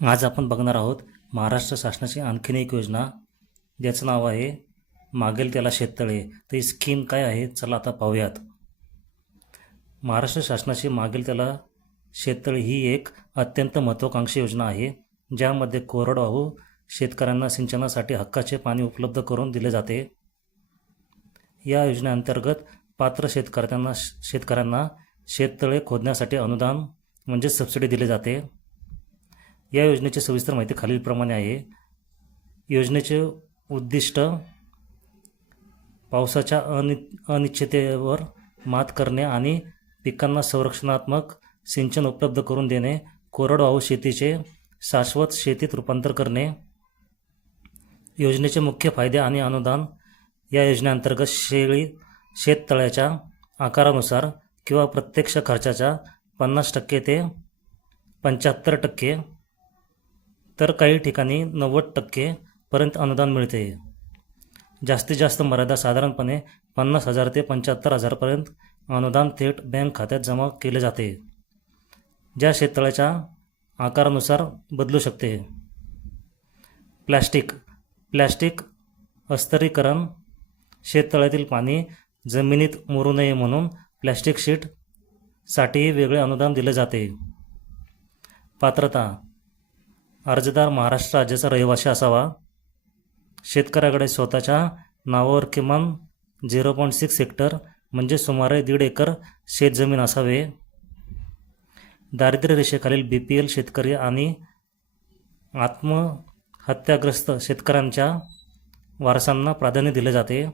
आज आपण बघणार आहोत महाराष्ट्र शासनाची आणखीन एक योजना, ज्याचं नाव आहे मागेल त्याला शेततळे. तर ही स्कीम काय आहे, चला आता पाहूयात. महाराष्ट्र शासनाची मागेल त्याला शेततळे ही एक अत्यंत महत्त्वाकांक्षी योजना आहे, ज्यामध्ये कोरडवाहू शेतकऱ्यांना सिंचनासाठी हक्काचे पाणी उपलब्ध करून दिले जाते. या योजनेअंतर्गत पात्र शेतकऱ्यांना शेततळे खोदण्यासाठी अनुदान म्हणजे सबसिडी दिली जाते. या योजनेची सविस्तर माहिती खालीलप्रमाणे आहे. योजनेचे उद्दिष्ट पावसाच्या अनिश्चिततेवर मात करणे आणि पिकांना संरक्षणात्मक सिंचन उपलब्ध करून देणे, कोरडवाहू शेतीचे शाश्वत शेतीत रूपांतर करणे. योजनेचे मुख्य फायदे आणि अनुदान. या योजनेअंतर्गत शेततळ्याच्या आकारानुसार किंवा प्रत्यक्ष खर्चाच्या 50% ते 75%, तर काही ठिकाणी 90% पर्यंत अनुदान मिळते. जास्तीत जास्त मर्यादा साधारणपणे 50,000 ते 75,000 पर्यंत अनुदान थेट बँक खात्यात जमा केले जाते, ज्या शेततळ्याच्या आकारानुसार बदलू शकते. प्लॅस्टिक अस्थिरीकरण. शेततळ्यातील पाणी जमिनीत मुरू नये म्हणून प्लॅस्टिक शीटसाठीही वेगळे अनुदान दिले जाते. पात्रता. अर्जदार महाराष्ट्र राज्याचा रहिवासी असावा. शेतकऱ्याकडे स्वतःच्या नावावर किमान 0.6 हेक्टर म्हणजे सुमारे 1.5 एकर शेतजमीन असावे. दारिद्र्य रेषेखालील BPL शेतकरी आणि आत्महत्याग्रस्त शेतकऱ्यांच्या वारसांना प्राधान्य दिले जाते.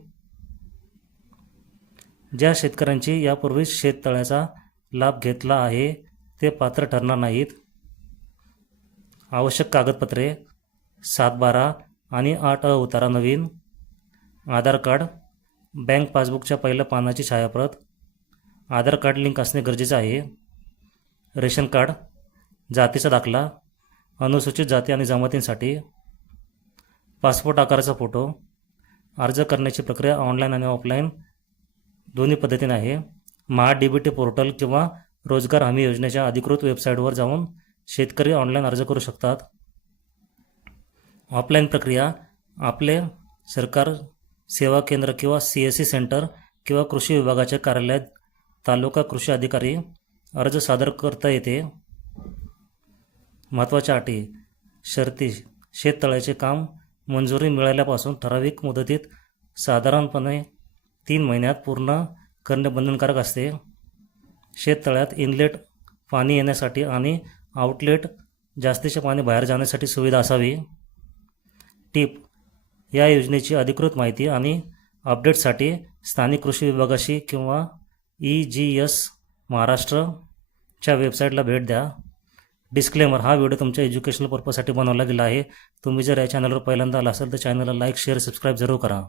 ज्या शेतकऱ्यांची यापूर्वीच शेततळ्याचा लाभ घेतला आहे ते पात्र ठरणार नाहीत. आवश्यक कागदपत्रे. 7/12 आणि 8 उतारा नवीन. आधार कार्ड. बँक पासबुकच्या पहिल्या पानाची छायाप्रत. आधार कार्ड लिंक असणे गरजेचे आहे. Ration card. जातीचा दाखला अनुसूचित जाती आणि जमातींसाठी. पासपोर्ट आकाराचा फोटो. अर्ज करण्याची प्रक्रिया ऑनलाईन आणि ऑफलाईन दोन्ही पद्धतीने आहे. DBT पोर्टल किंवा रोजगार हमी योजनेच्या अधिकृत वेबसाईटवर जाऊन शेतकरी ऑनलाईन अर्ज करू शकतात. ऑफलाईन प्रक्रिया. आपले सरकार सेवा केंद्र किंवा CSC सेंटर किंवा कृषी विभागाच्या कार्यालयात तालुका कृषी अधिकारी अर्ज सादर करता येते. महत्त्वाच्या अटी शर्ती. शेततळ्याचे काम मंजुरी मिळाल्यापासून ठराविक मुदतीत साधारणपणे 3 महिन्यात पूर्ण करणे बंधनकारक असते. शेततळ्यात इनलेट पाणी येण्यासाठी आणि आउटलेट जास्तीचे पाणी बाहेर जाण्यासाठी सुविधा असावी. टिप. या योजनेची अधिकृत माहिती आणि अपडेटसाठी स्थानिक कृषी विभागाशी किंवा EGS महाराष्ट्रच्या वेबसाईटला भेट द्या. डिस्क्लेमर. हा व्हिडिओ तुमच्या एज्युकेशनल पर्पजसाठी बनवला गेला आहे. तुम्ही जर या चॅनलवर पहिल्यांदा आला असाल तर चॅनलला लाईक, शेअर, सबस्क्राईब जरूर करा.